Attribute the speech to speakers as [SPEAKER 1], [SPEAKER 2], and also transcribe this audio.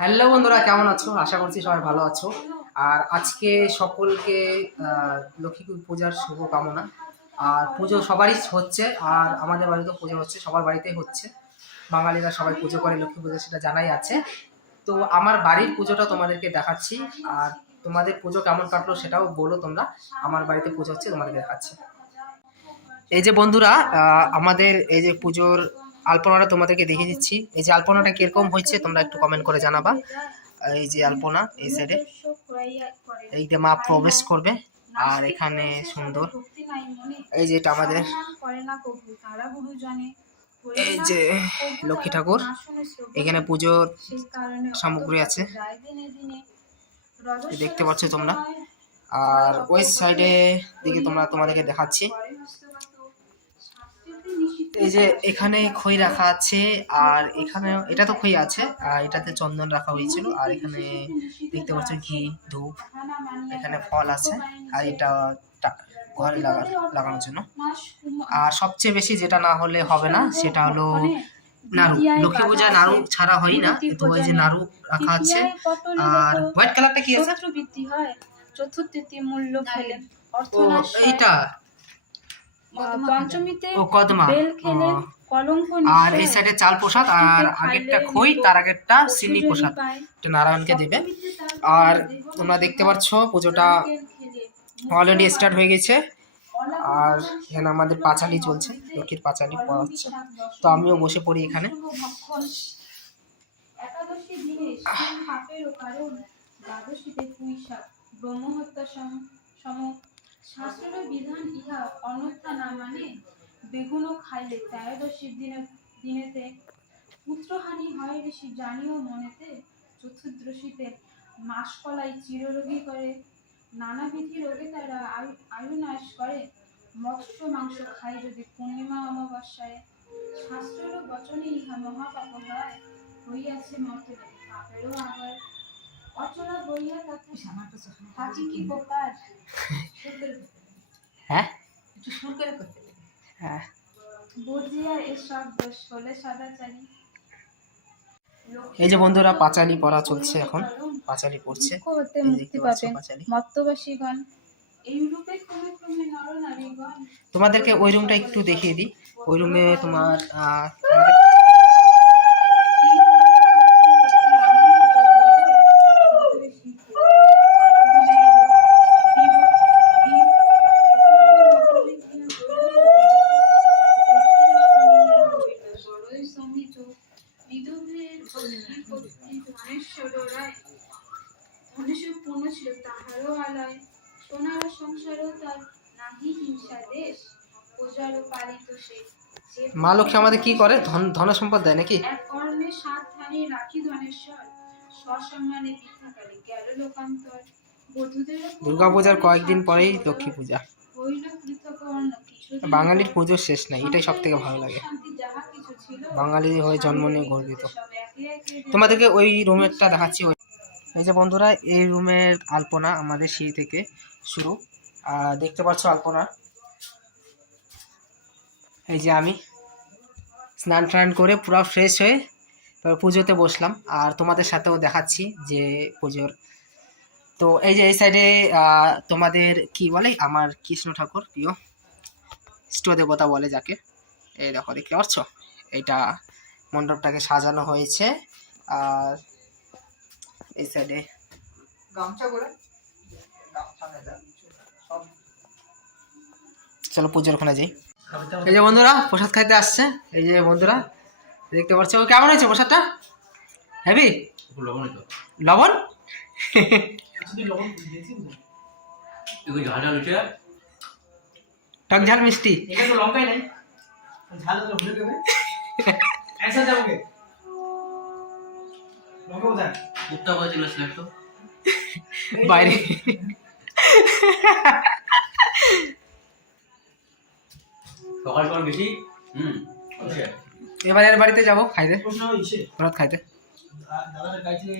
[SPEAKER 1] Hello বন্ধুরা, কেমন আছো? আশা করছি সবাই ভালো আছো। আর আজকে সকলকে লক্ষ্মী পূজার শুভকামনা। আর পুজো সবারই হচ্ছে, আর আমাদের বাড়িতেও পুজো হচ্ছে, সবার বাড়িতেই হচ্ছে। বাঙালিরা সবাই পুজো করে, লক্ষ্মী পুজো সেটা জানাই আছে। তো আমার বাড়ির পুজোটা তোমাদেরকে দেখাচ্ছি, আর তোমাদের পুজো কেমন কাটলো সেটাও বলো তোমরা। আমার বাড়িতে পুজো হচ্ছে, তোমাদেরকে দেখাচ্ছি। এই যে বন্ধুরা আমাদের এই যে পুজোর আলপনাটা তোমাদেরকে দেখিয়ে দিচ্ছি। এই যে আলপনাটা কীরকম হয়েছে তোমরা একটু কমেন্ট করে জানাবা। এই যে আলপনা, এই সাইডে এই যে মা প্রবেশ করবে, আর এখানে সুন্দর। এই যে এটা আমাদের এই যে লক্ষ্মী ঠাকুর, এখানে পুজোর সামগ্রী আছে। দেখতে পাচ্ছ তোমরা। আর ওই সাইডে দিকে তোমরা তোমাদেরকে দেখাচ্ছি। এই যে এখানে খই রাখা আছে আর এখানে এটা তো খই আছে আর এটাতে চন্দন রাখা হয়েছিল আর এখানে দেখতে পাচ্ছ ঘি ধূপ এখানে ফল আছে আর এটা ঘরে লাগা লাগানোর জন্য। আর সবচেয়ে বেশি যেটা না হলে হবে না সেটা হলো নাড়ু। লক্ষ্মী পূজায় নাড়ু ছাড়া হয় না তো ওই যে নাড়ু রাখা আছে আর হোয়াইট কালারটা কি আছে?
[SPEAKER 2] চতুর্থীতে মূল্য খেলে
[SPEAKER 1] ও
[SPEAKER 2] অর্থনাশ হয়।
[SPEAKER 1] এইটা
[SPEAKER 2] আহ, পঞ্চমীতে বেল খেলে কলঙ্ক
[SPEAKER 1] আর এই সাইডে চাল প্রসাদ আর আগেরটা খই তার আগেরটা চিনি প্রসাদ। এটা নারায়ণকে দেবে। আর তোমরা দেখতে পাচ্ছ পুজোটা অলরেডি স্টার্ট হয়ে গেছে। আর এখানে আমাদের পাঁচালি চলছে লক্ষ্মীর পাঁচালি পড়া হচ্ছে তো আমিও বসে পড়ি এখানে।
[SPEAKER 2] ব্রহ্মহত্যা সম সম শাস্ত্রের বিধান ইহা অন্যথা না মানে বেগুনও খাইলে ত্রয়োদশীর দিনে দিনেতে পুত্রহানি হয় বেশি জানিও মনেতে চতুর্দশীতে মাসকলাই চিররোগী করে। নানাবিধি রোগে তারা আয়ু নাশ করে। মৎস্য, মাংস খায় যদি পূর্ণিমা অমাবস্যায়। শাস্ত্রের বচনে ইহা মহাপাপ হয়। হইয়াছে মতে পাপেরও আবার
[SPEAKER 1] হ্যাঁ? হ্যাঁ। এই যে বন্ধুরা পাঁচালি পড়া চলছে এখন। পাঁচালি পড়ছে।
[SPEAKER 2] দুঃখ হতে মুক্তি
[SPEAKER 1] দেখতে পাচ্ছ
[SPEAKER 2] পাবেন
[SPEAKER 1] পাঁচালি।
[SPEAKER 2] মত্তবাসীগণ। এই রূপে ক্রমে ক্রমে নর
[SPEAKER 1] তোমাদেরকে ওই রুমটা একটু দেখিয়ে দিই। ওই রুমে তোমার আহ, তোমাদের
[SPEAKER 2] ছিল তাহারও আলয় সোনার সংসারও তার নাহি হিংসা দেশ পূজারও পালিত সে
[SPEAKER 1] মা লক্ষ্মী আমাদের কি করে? ধন ধন সম্পদ দেয় নাকি?
[SPEAKER 2] এক কর্ণে সাত ধানে রাখি ধনেশ্বর। সসম্মানে ভিক্ষাকারী গেল লোকান্তর।
[SPEAKER 1] দুর্গাপূজার কয়েকদিন পরেই লক্ষ্মী পূজা। বাঙালির পুজোর শেষ নাই এটাই সব থেকে ভালো লাগে। বাঙালি হয়ে জন্ম নিয়ে গর্বিত। তোমাদেরকে ওই রুমেরটা দেখাচ্ছি ওই এই যে বন্ধুরা, এই রুমের আলপনা আমাদের সিঁড়ি থেকে শুরু। আর দেখতে পাচ্ছ আলপনা। এই যে আমি স্নান টান করে পুরো ফ্রেশ হয়ে তারপর পুজোতে বসলাম। আর তোমাদের সাথেও দেখাচ্ছি যে পুজোর। তো এই যে এই সাইডে তোমাদের কি বলে? আমার কৃষ্ণ ঠাকুর, প্রিয় ইষ্ট দেবতা বলে যাকে। এই দেখো, দেখতে পাচ্ছ? এটা মণ্ডপটাকে সাজানো হয়েছে। আর এই সাইডে চলো পুজোর ওখানে যাই। এই যে বন্ধুরা প্রসাদ খাইতে আসছে। এই যে বন্ধুরা দেখতে পাচ্ছ? কেমন হয়েছে প্রসাদটা? হেভি লবণ টক ঝাল মিষ্টি।
[SPEAKER 3] কুত্তা হয়েছিল তো?
[SPEAKER 1] বাইরে।
[SPEAKER 3] সকাল সকাল গেছি। হুম
[SPEAKER 1] এবার বাড়িতে যাব খাইতে। ভাত খাইতে।
[SPEAKER 4] দাদার কাছে